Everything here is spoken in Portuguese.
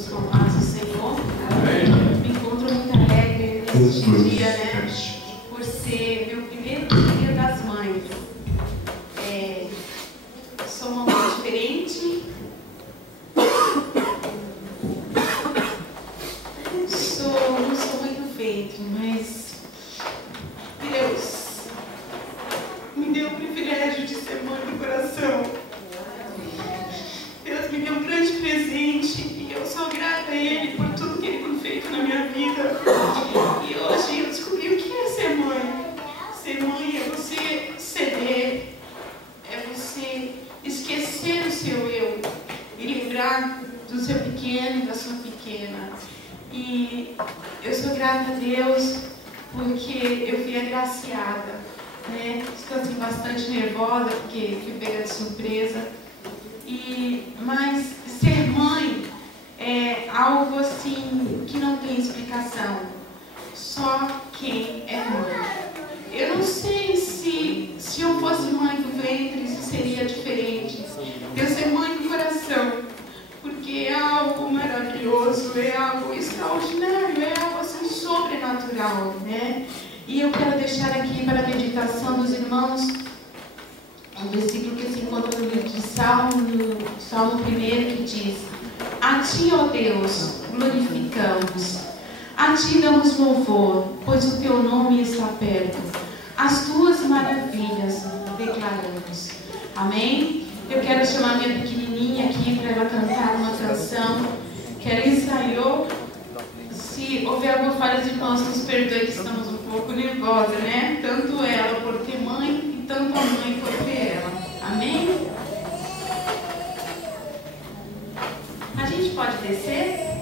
todos com a paz do Senhor. Me encontro muito alegre neste dia, né? Por ser meu primeiro dia das mães. Sou uma mãe diferente. Não sou muito feito, mas Deus me deu o privilégio de ser mãe do coração. Deus me deu um grande presente e eu sou grata a Ele por tudo que Ele tem feito na minha vida. E hoje eu descobri o que é ser mãe. Ser mãe é você ceder, é você esquecer o seu eu e lembrar do seu pequeno e da sua pequena. E eu sou grata a Deus porque eu fui agraciada, né? Estou assim bastante nervosa porque fui pega de surpresa. Mas ser mãe é algo assim que não tem explicação. Só quem é mãe. Eu não sei se eu fosse mãe do ventre, isso seria diferente. Eu ser mãe do coração, porque é algo maravilhoso, é algo extraordinário, é algo assim sobrenatural, né? E eu quero deixar aqui para a meditação dos irmãos um versículo que se encontra no livro de Salmo 1, que diz: A Ti, ó Deus, glorificamos, a Ti damos louvor, pois o Teu nome está perto, as Tuas maravilhas declaramos. Amém? Eu quero chamar minha pequenininha aqui para ela cantar uma canção que ela ensaiou. Se houver alguma falha, os irmãos nos perdoem que estamos um pouco nervosas, né? Tanto ela por ter mãe e tanto a mãe por ter ela. Amém? A gente pode descer?